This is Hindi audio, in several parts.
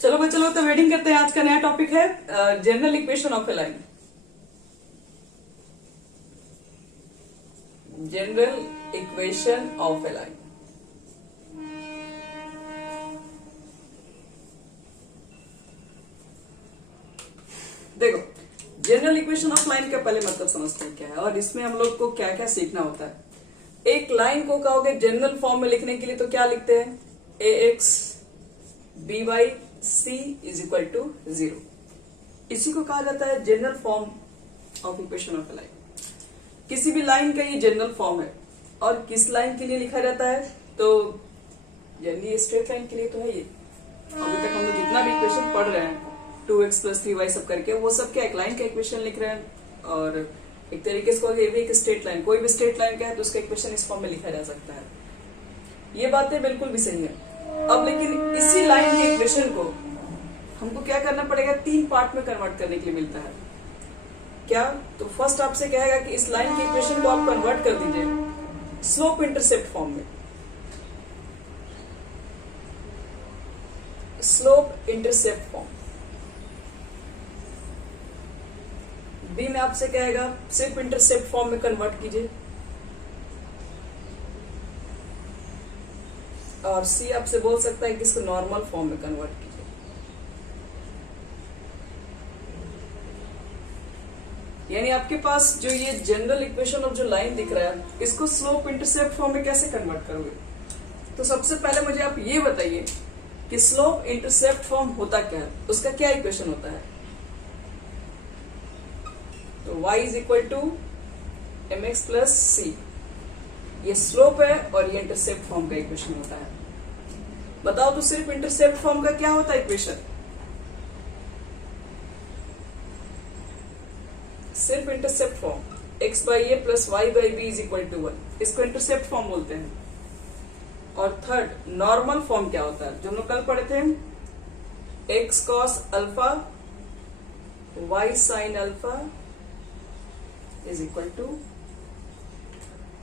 चलो भाई, चलो तो वेटिंग करते हैं। आज का नया टॉपिक है general equation of a line. General equation of a line. देखो, जनरल इक्वेशन ऑफ लाइन का पहले मतलब समझते हैं क्या है और इसमें हम लोग को क्या क्या सीखना होता है। एक लाइन को कहोगे जनरल फॉर्म में लिखने के लिए तो क्या लिखते हैं? A x b y c is equal to 0। इसी को कहा जाता है general form of equation of a line. किसी भी लाइन का ये जनरल फॉर्म है। और किस लाइन के लिए लिखा जाता है? तो जनरली स्ट्रेट लाइन के लिए तो है ये। अभी तक हम लोग जितना भी इक्वेशन पढ़ रहे हैं 2x + 3y सब करके, वो सब क्या एक लाइन का इक्वेशन लिख रहे हैं। और एक तरीके से ये भी एक स्ट्रेट लाइन, कोई भी स्ट्रेट लाइन का है तो उसका इक्वेशन इस फॉर्म में लिखा जा सकता है। ये बातें बिल्कुल भी सही है। अब लेकिन इसी लाइन के इक्वेशन को हमको क्या करना पड़ेगा? 3 पार्ट में कन्वर्ट करने के लिए मिलता है। क्या? तो फर्स्ट आपसे कहेगा कि इस लाइन के इक्वेशन को आप कन्वर्ट कर दीजिए स्लोप इंटरसेप्ट फॉर्म में। Slope intercept form. बी में आपसे कहेगा सिर्फ इंटरसेप्ट फॉर्म में कन्वर्ट कीजिए। और सी आपसे बोल सकता है कि इसको नॉर्मल फॉर्म में कन्वर्ट कीजिए। यानी आपके पास जो ये जनरल इक्वेशन ऑफ जो लाइन दिख रहा है, इसको स्लोप इंटरसेप्ट फॉर्म में कैसे कन्वर्ट करोगे? तो सबसे पहले मुझे आप ये बताइए कि स्लोप इंटरसेप्ट फॉर्म होता क्या है, उसका क्या इक्वेशन होता है? तो y is equal to mx plus c, ये स्लोप है और ये इंटरसेप्ट फॉर्म का इक्वेशन होता है। बताओ तो सिर्फ इंटरसेप्ट फॉर्म का क्या होता है इक्वेशन? सिर्फ intercept form x by a plus y by b is equal to 1, इसको इंटरसेप्ट फॉर्म बोलते हैं। और थर्ड नॉर्मल फॉर्म क्या होता है, जो हम लोग कल पढ़े थे? x cos alpha y sin alpha is equal to.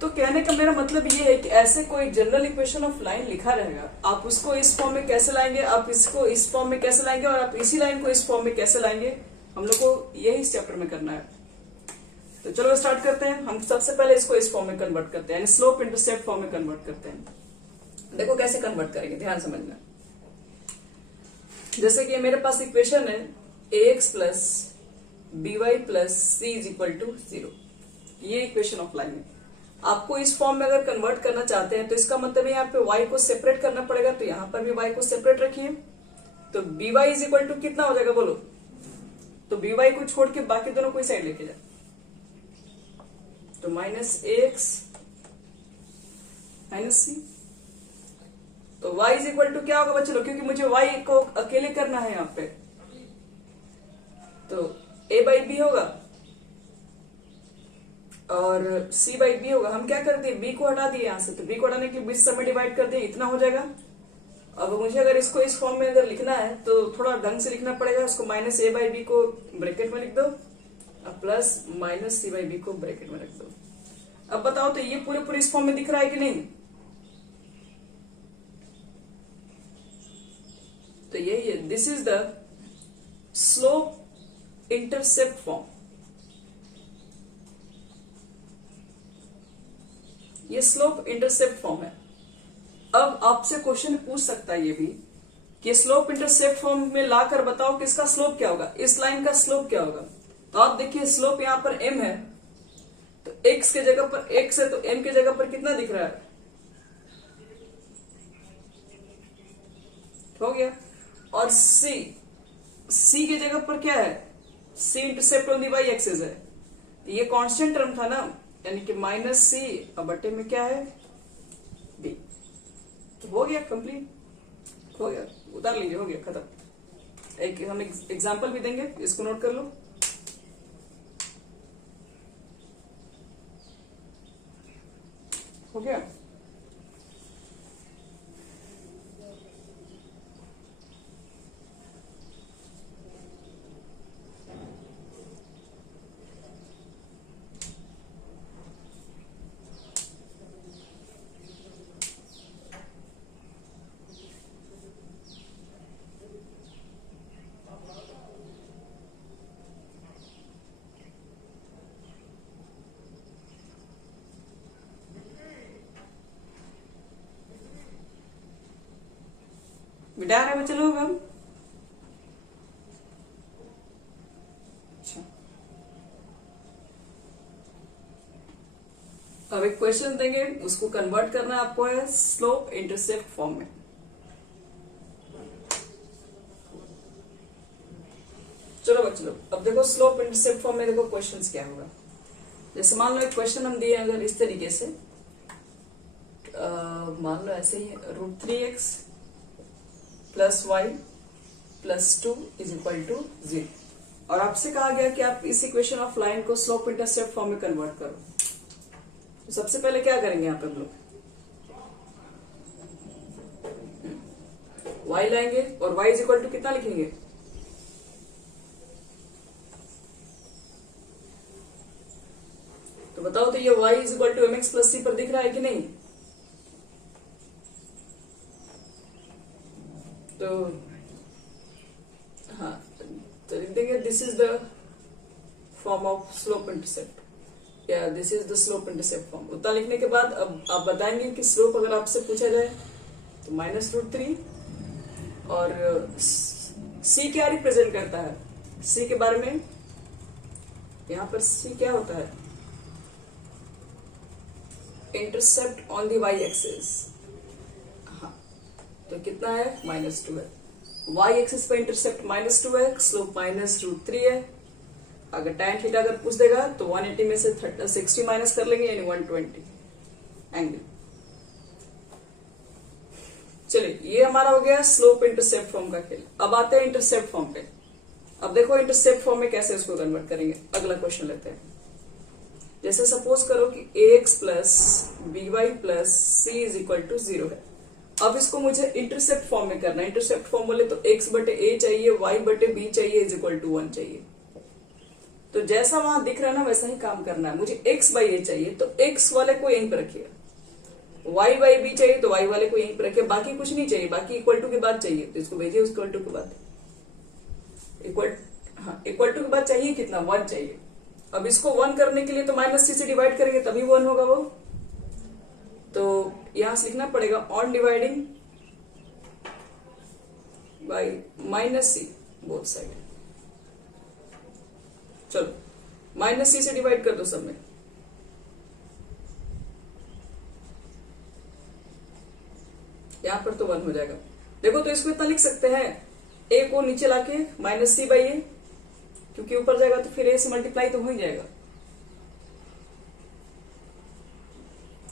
तो कहने का मेरा मतलब ये है कि ऐसे कोई जनरल इक्वेशन ऑफ लाइन लिखा रहेगा, आप उसको इस फॉर्म में कैसे लाएंगे, आप इसको इस फॉर्म में कैसे लाएंगे और आप इसी लाइन को इस फॉर्म में कैसे लाएंगे, हम लोग को यही इस चैप्टर में करना है। तो चलो स्टार्ट करते हैं। हम सबसे पहले इसको इस फॉर्म में कन्वर्ट करते हैं, यानी स्लोप इंटरसेप्ट फॉर्म में कन्वर्ट करते हैं। देखो कैसे कन्वर्ट करेंगे, ध्यान समझना। जैसे कि मेरे पास इक्वेशन है ax plus b y plus c is equal to 0। ये इक्वेशन ऑफ लाइन है। आपको इस फॉर्म में अगर कन्वर्ट करना चाहते हैं तो इसका मतलब है यहाँ पे y को सेपरेट करना पड़ेगा, तो यहाँ पर भी y को सेपरेट रखिए। तो b y is equal to कितना हो जाएगा बोलो? तो बी वाई को छोड़ के बाकी दोनों कोई साइड लेके जाए, तो माइनस ax माइनस सी। तो y इज इक्वल टू क्या होगा बच्चे लोग? क्योंकि मुझे y को अकेले करना है यहाँ पे, तो a बाई बी होगा और c बाई बी होगा। हम क्या कर दिए? b को हटा दिए यहाँ से, तो b को हटाने के लिए 20 में डिवाइड कर दिए, इतना हो जाएगा। अब मुझे अगर इसको इस फॉर्म में अगर लिखना है तो थोड़ा ढंग से लिखना पड़ेगा। उसको माइनस a बाई बी को ब्रैकेट में लिख दो और plus minus c by b को ब्रैकेट में रख दो। अब बताओ तो ये पूरे पूरे इस फॉर्म में दिख रहा है कि नहीं? तो यही है, this is the slope intercept form. ये स्लोप इंटरसेप्ट फॉर्म है। अब आपसे क्वेश्चन पूछ सकता है ये भी कि स्लोप इंटरसेप्ट फॉर्म में लाकर बताओ कि इसका स्लोप क्या होगा, इस लाइन का स्लोप क्या होगा। तो आप देखिए स्लोप यहां पर m है, तो x के जगह पर x है, तो m के जगह पर कितना दिख रहा है? हो गया। और c के जगह पर क्या है? c intercept on the y axis है, तो ये कांस्टेंट टर्म था ना, यानी कि माइनस सी और बटे में क्या है? b। तो हो गया कंप्लीट, हो गया, उतार लीजिए, हो गया, खत्म। एक हम एग्जांपल भी देंगे, इसको नोट कर लो। हो गया। मिटा रहे बच्चे लोग हम। अच्छा, अब एक क्वेश्चन देंगे, उसको कन्वर्ट करना आपको है स्लोप इंटरसेप्ट फॉर्म में। चलो बच्चे लोग, अब देखो स्लोप इंटरसेप्ट फॉर्म में देखो क्वेश्चंस क्या होगा। जैसे मान लो एक क्वेश्चन हम दिए अगर इस तरीके से, मान लो ऐसे ही √3x plus y plus 2 is equal to 0, और आपसे कहा गया कि आप इस इक्वेशन ऑफ लाइन को स्लोप इंटरसेप्ट फॉर्म में कन्वर्ट करो। तो सबसे पहले क्या करेंगे यहाँ पे हम लोग, y लाएंगे और y इज इक्वल टू कितना लिखेंगे, तो बताओ तो ये y is equal to mx plus c पर दिख रहा है कि नहीं। तो हाँ, तो लिख देंगे this is the form of slope intercept, या this is the slope intercept form. उतना लिखने के बाद अब आप बताएंगे कि स्लोप अगर आपसे पूछा जाए तो -√3, और c क्या रिप्रेजेंट करता है, c के बारे में यहां पर c क्या होता है, intercept on the y axis. हाँ, तो कितना है, -2 है। y एक्सिस पर इंटरसेप्ट -2 है, स्लोप -√3 है। अगर tan थीटा अगर पूछ देगा तो 180 में से 60 माइनस कर लेंगे, यानी 120 एंगल। चलिए, ये हमारा हो गया स्लोप इंटरसेप्ट फॉर्म का खेल। अब आते हैं इंटरसेप्ट फॉर्म पे। अब देखो इंटरसेप्ट फॉर्म में कैसे उसको कन्वर्ट करेंगे। अगला क्वेश्चन लेते हैं। जैसे सपोज करो कि ax plus by plus c is equal to 0 है। अब इसको मुझे इंटरसेप्ट फॉर्म में करना है। इंटरसेप्ट फॉर्म बोले तो x बटे a चाहिए, y बटे b चाहिए, इज इक्वल टू 1 चाहिए। तो जैसा वहां दिख रहा है ना वैसा ही काम करना है। मुझे x बाई a चाहिए तो x वाले को यहीं पर रखिएगा, y बाई b चाहिए तो y वाले को यहीं पर रखिए, बाकी कुछ नहीं चाहिए, बाकी इक्वल टू के बाद चाहिए तो इसको भेजिए उस इक्वल टू के बाद। इक्वल टू के बाद चाहिए कितना, 1 चाहिए। अब इसको 1 करने के लिए तो -c से डिवाइड करेंगे तभी 1 होगा वो। तो यहां से लिखना पड़ेगा on dividing by -c both side. चलो -c से डिवाइड कर दो सब में। यहां पर तो 1 हो जाएगा। देखो तो इसको इतना लिख सकते हैं, a को नीचे लाके -c बाई a, क्योंकि ऊपर जाएगा तो फिर a से मल्टीप्लाई तो हो ही जाएगा।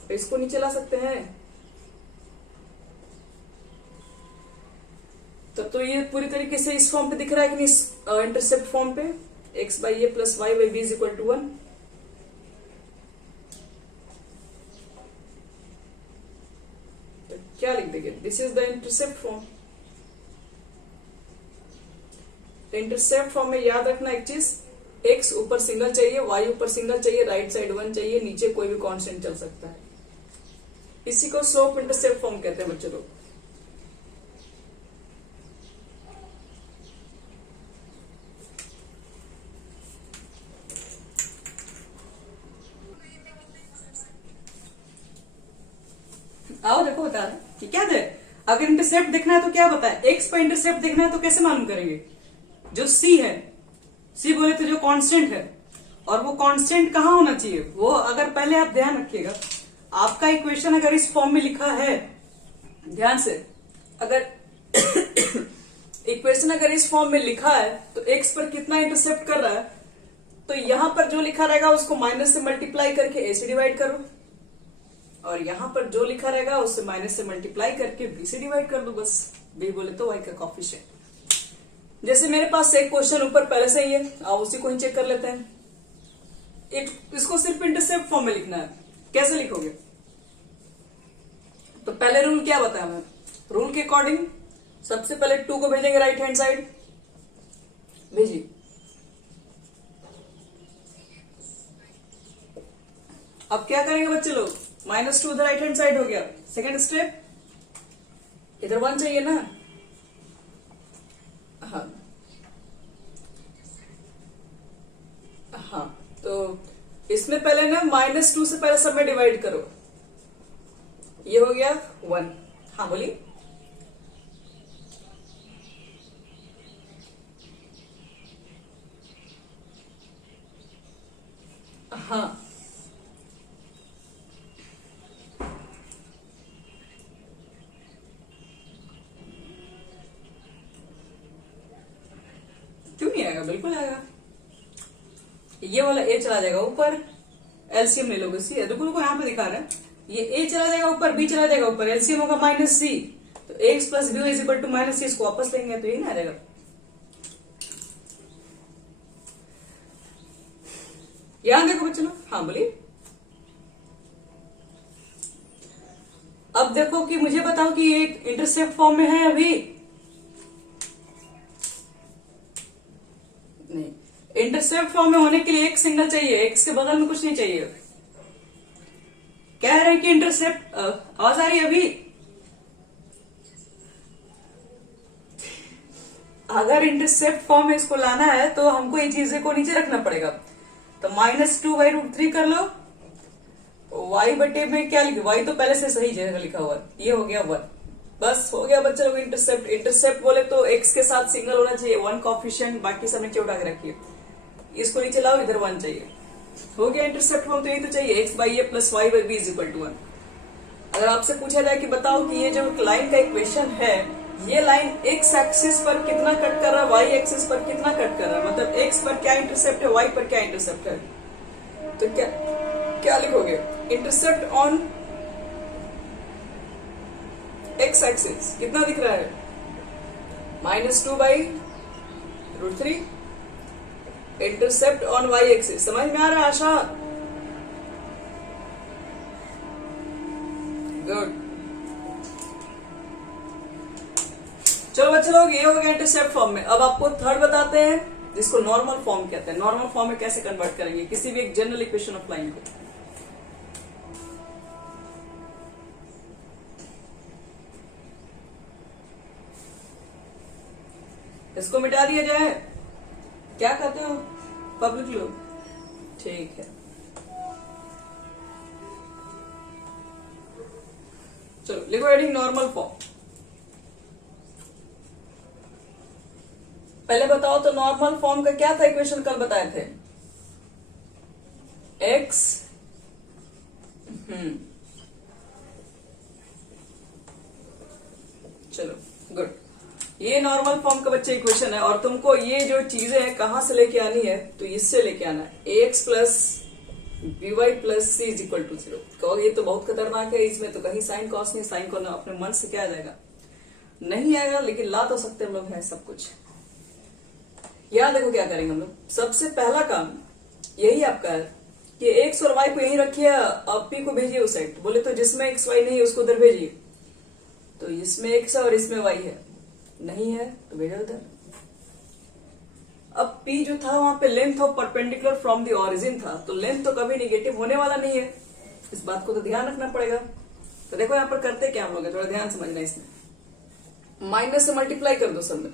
तो इसको नीचे ला सकते हैं। तब तो ये पूरी तरीके से इस फॉर्म पे दिख रहा है कि नहीं, इंटरसेप्ट फॉर्म पे x by a plus y by b is equal to 1। तो क्या लिख देंगे, this is the intercept form. Intercept form में याद रखना एक चीज, x ऊपर सिंगल चाहिए, y ऊपर सिंगल चाहिए, राइट साइड 1 चाहिए, नीचे कोई भी कांस्टेंट चल सकता है। इसी को स्लोप इंटरसेप्ट फॉर्म कहते हैं बच्चों लोग। आओ देखो बता रहे कि क्या दे, अगर इंटरसेप्ट देखना है तो क्या बताए, एक्स पर इंटरसेप्ट देखना है तो कैसे मालूम करेंगे, जो सी है, सी बोले तो जो कांस्टेंट है, और वो कांस्टेंट कहाँ होना चाहिए, वो अगर पहले आप ध्यान रखिएगा, आपका इक्वेशन अगर इस फॉर्म में लिखा है, ध्यान से, अगर इक्वेशन अगर इस फॉर्म में लिखा है तो एक्स पर कितना इंटरसेप्ट कर रहा है, तो यहां पर जो लिखा रहेगा उसको माइनस से मल्टीप्लाई करके ए से डिवाइड करो, और यहां पर जो लिखा रहेगा उससे माइनस से मल्टीप्लाई करके बी से डिवाइड कर दो, बस। बी बोले तो वाई का कोफिशिएंट। जैसे मेरे पास एक क्वेश्चन ऊपर पहले से ही है, आओ उसी को ही चेक कर लेते हैं। इसको सिर्फ इंटरसेप्ट फॉर्म में लिखना है, कैसे लिखोगे, तो पहले रूल क्या बताया मैं, रूल के अकॉर्डिंग सबसे पहले 2 को भेजेंगे राइट हैंड साइड, भेजिए। अब क्या करेंगे बच्चे लोग, -2 उधर राइट हैंड साइड हो गया। सेकेंड स्टेप, इधर 1 चाहिए ना, हाँ हाँ, तो इसमें पहले ना -2 से पहले सब में डिवाइड करो, ये हो गया 1। हाँ बोलिए, हाँ, क्यों नहीं आएगा, बिल्कुल आएगा। ये वाला ए चला जाएगा ऊपर, एलसीएम ले लोगे सी, देखो यहाँ पे दिखा रहा है, ये ए चला जाएगा ऊपर, बी चला जाएगा ऊपर, एलसीएम होगा माइनस सी, तो x plus b is equal to minus c, इसको वापस लेंगे तो ये ना आ जाएगा। यहां देखो बच्चों, हाँ बोलिए। अब देखो कि मुझे बताओ कि ये इंटरसेप्ट फॉर्म में है अभी नहीं, इंटरसेप्ट फॉर्म में होने के लिए एक सिंगल चाहिए, एक्स के बगल में कुछ नहीं चाहिए। कह रहे हैं कि इंटरसेप्ट, आवाज आ रही है अभी? अगर इंटरसेप्ट फॉर्म में इसको लाना है तो हमको ये चीजें को नीचे रखना पड़ेगा, तो -2/√3 कर लो, y बटे में क्या लिखे, y तो पहले से सही जगह लिखा हुआ है, ये हो गया 1, बस हो गया बच्चा लोग इंटरसेप्ट। इंटरसेप्ट बोले तो x के साथ सिंगल होना चाहिए, 1 कॉफिशिएंट, बाकी सब नीचे उठा के रखिए, इसको नीचे लाओ, इधर 1 चाहिए, हो गया इंटरसेप्ट फॉर्म। तो ये तो चाहिए x/a + y/b = 1। अगर आपसे पूछा जाए कि बताओ कि ये जो लाइन का इक्वेशन है, ये लाइन x एक्सिस पर कितना कट कर रहा है, y एक्सिस पर कितना कट कर रहा है, मतलब x पर क्या इंटरसेप्ट है, y पर क्या इंटरसेप्ट है, तो क्या लिखोगे, इंटरसेप्ट ऑन x एक्सिस कितना दिख रहा है, -2/√3, इंटरसेप्ट ऑन y एक्सिस, समझ में आ रहा है आशा? गुड। चलो बच्चे लोग, ये हो गया इंटरसेप्ट फॉर्म में। अब आपको थर्ड बताते हैं, जिसको नॉर्मल फॉर्म कहते हैं। नॉर्मल फॉर्म में कैसे कन्वर्ट करेंगे किसी भी एक जनरल इक्वेशन ऑफ लाइन को। इसको मिटा दिया जाए, क्या कहते हो पब्लिक लोग? ठीक है, चलो लिखो हेडिंग नॉर्मल फॉर्म। पहले बताओ तो नॉर्मल फॉर्म का क्या था इक्वेशन, कल बताए थे, x चलो गुड, ये नॉर्मल फॉर्म का बच्चे इक्वेशन है। और तुमको ये जो चीजें हैं कहां से लेके आनी है, तो इससे लेके आना है, ax + by + c = 0। कहो ये तो बहुत खतरनाक है, इसमें तो कहीं साइन कॉस नहीं, साइन कॉस अपने मन से क्या आ जाएगा, नहीं आएगा, लेकिन ला तो सकते हम लोग हैं सब कुछ। यहां देखो क्या करेंगे हम लोग, सबसे पहला काम यही आपका है कि x और y को यहीं रखिए, अब p को भेजिए उस साइड, बोले तो जिसमें x y नहीं है उसको उधर भेजिए, तो इसमें x है और इसमें y है, नहीं है तो भेजो उधर। अब p जो था वहां पे length of perpendicular from the origin था, तो लेंथ तो कभी निगेटिव होने वाला नहीं है, इस बात को तो ध्यान रखना पड़ेगा। तो देखो यहाँ पर करते क्या हम लोग, थोड़ा ध्यान समझना, इसमें माइनस से मल्टीप्लाई कर दो सब में,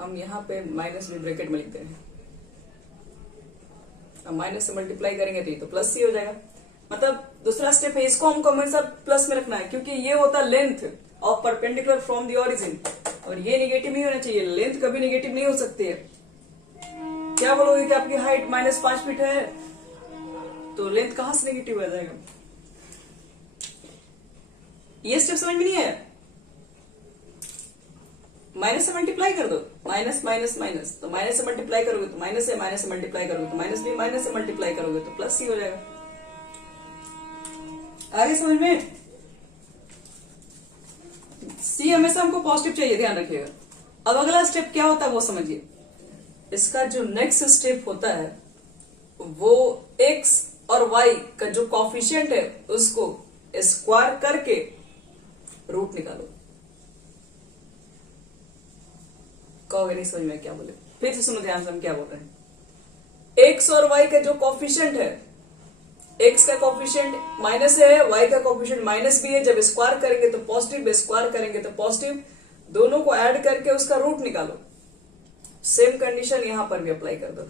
हम यहाँ पे माइनस भी ब्रैकेट में लिखते हैं, अब माइनस से मल्टीप्लाई करेंगे तो ये तो प्लस सी हो जाएगा, मतलब दूसरा स्टेप है, इसको हमको हमेशा प्लस में रखना है, क्योंकि ये होता है length of perpendicular from the origin, और ये नेगेटिव नहीं होना चाहिए, लेंथ कभी नेगेटिव नहीं हो सकती है। क्या बोलोगे कि आपकी हाइट -5 फीट है, तो लेंथ कहां से नेगेटिव आ जाएगा, ये स्टेप समझ में नहीं है। माइनस से मल्टीप्लाई कर दो, माइनस माइनस माइनस, तो माइनस से मल्टीप्लाई करोगे तो माइनस से मल्टीप्लाई करोगे तो माइनस भी, माइनस से मल्टीप्लाई करोगे तो प्लस सी हो जाएगा। आगे समझ में, सी हमेशा हमको पॉजिटिव चाहिए, ध्यान रखिएगा। अब अगला स्टेप क्या होता है वो समझिए, इसका जो नेक्स्ट स्टेप होता है वो x और y का जो कॉफिशिएंट है उसको स्क्वायर करके रूट निकालो। कहोगे नहीं समझ में क्या बोले, फिर से सुनो ध्यान से हम क्या बोल रहे हैं। x और y का जो कॉफिशिएंट है, x का कॉफिशिएंट माइनस है, y का कॉफिशिएंट माइनस भी है, जब स्क्वायर करेंगे तो पॉजिटिव, स्क्वायर करेंगे तो पॉजिटिव, दोनों को ऐड करके उसका रूट निकालो। सेम कंडीशन यहां पर भी अप्लाई कर दो,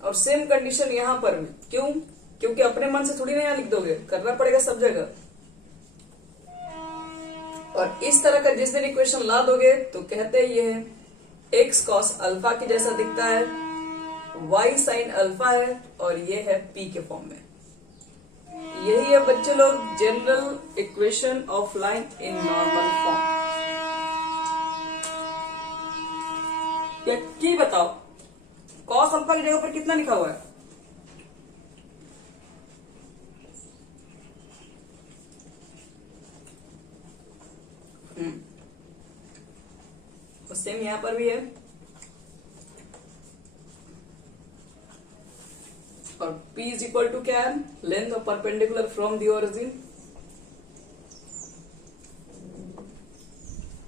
और सेम कंडीशन यहां पर भी, क्यों? क्योंकि अपने मन से थोड़ी ना लिख दोगे, करना पड़ेगा सब जगह। और इस तरह का जिस दिन इक्वेशन ला दोगे तो कहते ये है एक्स कॉस अल्फा के जैसा दिखता है, वाई साइन अल्फा है, और ये है पी के फॉर्म में। यही है बच्चे लोग general equation of line in normal form. की बताओ कॉस अल्फा की जगह पर कितना लिखा हुआ है? तो सेम यहां पर भी है, और P इज इक्वल टू क्या है? Length of perpendicular from the origin.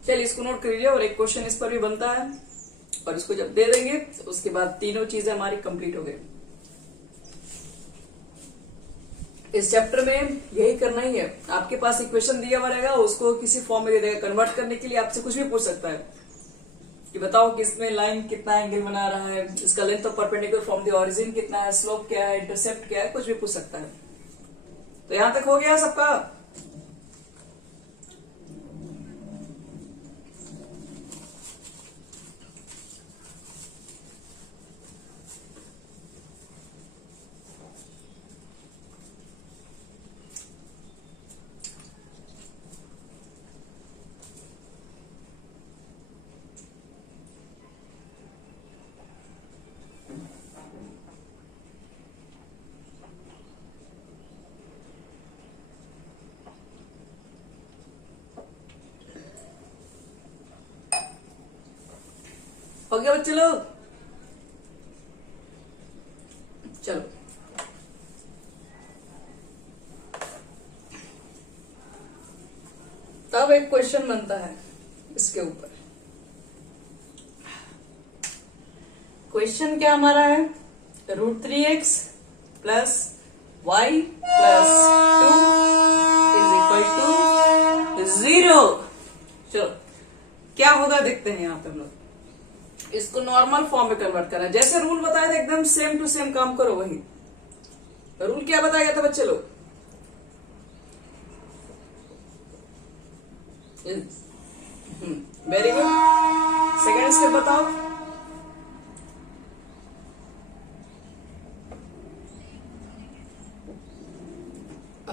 चलिए इसको नोट कर लीजिए, और एक क्वेश्चन इस पर भी बनता है, और इसको जब दे देंगे तो उसके बाद तीनों चीजें हमारी कंप्लीट हो गई। इस चैप्टर में यही करना ही है। आपके पास इक्वेशन दिया हुआ रहेगा, उसको किसी फॉर्म में दे देगा। कन्वर्ट करने के लिए आपसे कुछ भी पूछ सकता है कि बताओ कि इसमें लाइन कितना एंगल बना रहा है, इसका length of perpendicular from the origin कितना है, स्लोप क्या है, इंटरसेप्ट क्या है, कुछ भी पूछ सकता है। तो यहां तक हो गया सबका? हो गया बच्चे लोग? चलो तब एक क्वेश्चन बनता है इसके ऊपर। क्वेश्चन क्या हमारा है? √3x plus y plus 2 is equal to 0। चलो क्या होगा देखते हैं। यहां पे हम लोग इसको नॉर्मल फॉर्म में कन्वर्ट करना है। जैसे रूल बताया था एकदम सेम टू सेम काम करो। वही रूल क्या बताया गया था बच्चे लोग? Very good. सेकेंड स्टेप बताओ।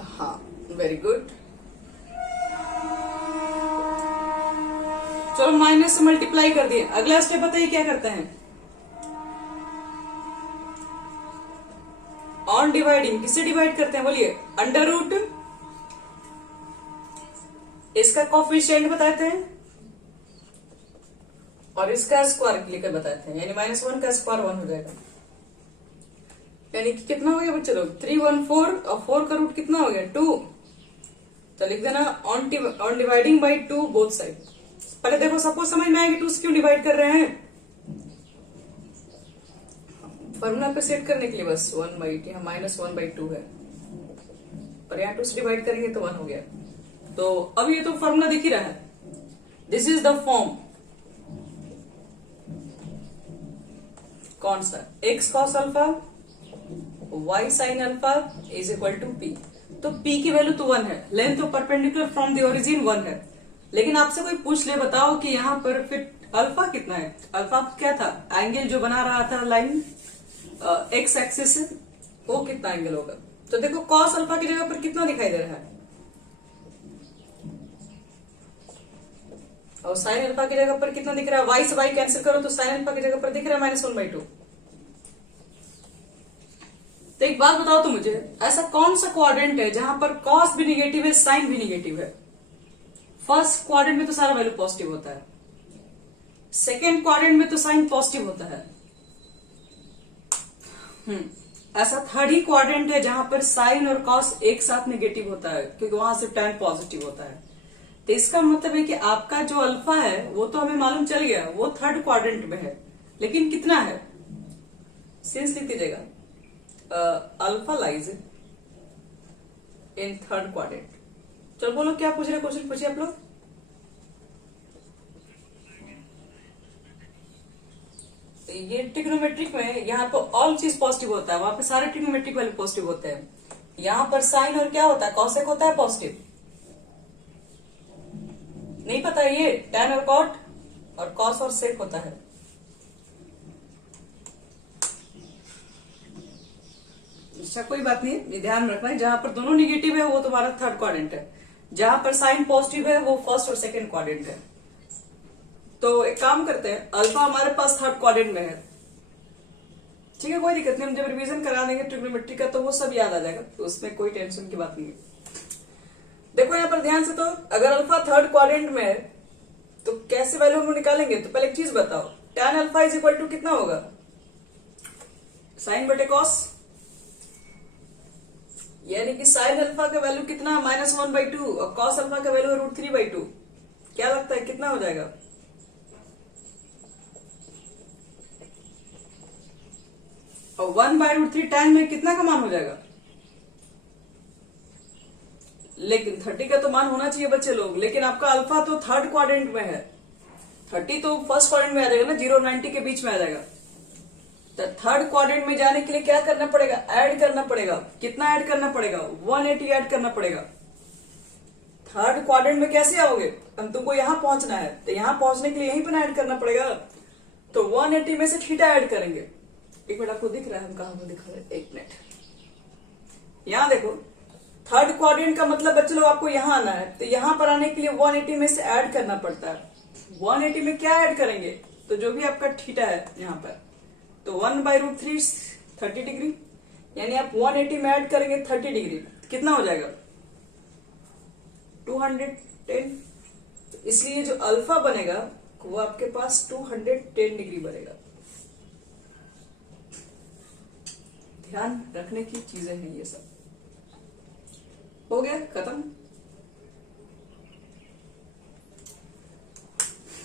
हाँ वेरी गुड। चलो माइनस से मल्टीप्लाई कर दिए। अगला स्टेप बताइए क्या करते हैं? ऑन डिवाइडिंग किससे डिवाइड करते हैं बोलिए? अंडर रूट इसका कोफिशिएंट बताते हैं और इसका स्क्वायर लेकर बताते हैं, यानी -1 का स्क्वायर 1 हो जाएगा। यानी कि कितना हो गया बच्चे लोग? 314 और 4 का रूट कितना हो गया? 2। तो लिख देना on dividing by 2 both side. पहले देखो सपोज समझ में आएगी 2 से क्यों डिवाइड कर रहे हैं? फॉर्मूला पे सेट करने के लिए बस 1/2 यहाँ -1/2 है और यहाँ 2 से डिवाइड करेंगे तो 1 हो गया। तो अब ये तो फॉर्मूला दिख ही रहा है। This is the form. कौन सा? x cos alpha y sin alpha is equal to p। तो p की वैल्यू तो 1 है, length of perpendicular from the origin 1 है। लेकिन आपसे कोई पूछ ले बताओ कि यहाँ पर फिर अल्फा कितना है? अल्फा क्या था? एंगल जो बना रहा था लाइन एक्स एक्सिस से, वो कितना एंगल होगा? तो देखो कॉस अल्फा की जगह पर कितना दिखाई दे रहा है, और साइन अल्फा की जगह पर कितना दिख रहा है? वाई से वाई कैंसिल करो तो साइन अल्फा की जगह पर दिख रहा है -1/2। तो एक बात बताओ तो मुझे, ऐसा कौन सा क्वाड्रेंट है जहां पर कॉस भी निगेटिव है, साइन भी निगेटिव है? फर्स्ट क्वाड्रेंट में तो सारा वैल्यू पॉजिटिव होता है, सेकेंड क्वाड्रेंट में तो साइन पॉजिटिव होता है। ऐसा थर्ड ही क्वाड्रेंट है जहां पर साइन और कॉस एक साथ नेगेटिव होता है, क्योंकि वहां से tan पॉजिटिव होता है। तो इसका मतलब है कि आपका जो अल्फा है वो तो हमें मालूम चल गया, वो थर्ड क्वाड्रेंट में है, लेकिन कितना है? सिंस लिख दीजिएगा alpha lies in third quadrant. चलो बोलो क्या पूछ रहे? क्वेश्चन पूछिए आप लोग। ये ट्रिग्नोमेट्रिक में यहाँ पर ऑल चीज पॉजिटिव होता है, वहां पे सारे ट्रिग्नोमेट्रिक वैल्यू पॉजिटिव होते हैं। यहाँ पर साइन और क्या होता है? कॉसेक होता है पॉजिटिव। नहीं पता है ये? टैन और कॉट और कॉस और सेक होता है। अच्छा कोई बात नहीं, ये ध्यान रखना है, जहां पर दोनों निगेटिव है वो तुम्हारा थर्ड क्वाड्रेंट है, जहां पर साइन पॉजिटिव है वो फर्स्ट और सेकंड क्वाड्रेंट है। तो एक काम करते हैं, अल्फा हमारे पास थर्ड क्वाड्रेंट में है, ठीक है, कोई दिक्कत नहीं, हम जब रिवीजन करा देंगे ट्रिग्नोमेट्री का तो वो सब याद आ जाएगा, तो उसमें कोई टेंशन की बात नहीं है। देखो यहां पर ध्यान से, तो अगर अल्फा थर्ड क्वाड्रेंट में है तो कैसे वैल्यू हम निकालेंगे? तो पहले एक चीज बताओ, tan alpha is equal to कितना होगा? साइन बटे कॉस, यानी कि साइन अल्फा का वैल्यू कितना? -1/2 और कॉस अल्फा का वैल्यू √3/2। क्या लगता है कितना हो जाएगा? और 1/√3 tan में कितना का मान हो जाएगा? लेकिन 30 का तो मान होना चाहिए बच्चे लोग, लेकिन आपका अल्फा तो थर्ड क्वाड्रेंट में है, 30 तो फर्स्ट क्वाड्रेंट में आ जाएगा ना, 0 और 90 के बीच में आ जाएगा। तो थर्ड क्वाड्रेंट में जाने के लिए क्या करना पड़ेगा? ऐड करना पड़ेगा। कितना ऐड करना पड़ेगा? 180 ऐड करना पड़ेगा। थर्ड क्वाड्रेंट में कैसे आओगे? हम तुमको यहां पहुंचना है, तो यहां पहुंचने के लिए यहीं पर ऐड करना पड़ेगा। तो 180 में से थीटा ऐड करेंगे। एक मिनट, आपको दिख रहा है हम कहां पर दिखा रहे हैं? एक मिनट, यहां देखो, थर्ड क्वाड्रेंट का मतलब बच्चे लोग आपको यहां आना है, तो यहां पर आने के लिए 180 में से ऐड करना पड़ता है। 180 में क्या ऐड करेंगे? तो जो भी आपका थीटा है यहां पर, तो 1/√3 30 डिग्री, यानी आप 180 में ऐड करेंगे 30 डिग्री, कितना हो जाएगा? 210। इसलिए जो अल्फा बनेगा वो आपके पास 210 डिग्री बनेगा। ध्यान रखने की चीजें हैं ये सब। हो गया खत्म।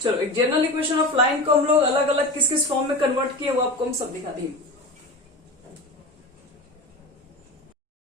चलो, एक जनरल इक्वेशन ऑफ लाइन को हम लोग अलग अलग किस किस फॉर्म में कन्वर्ट किए वो आपको हम सब दिखा देंगे।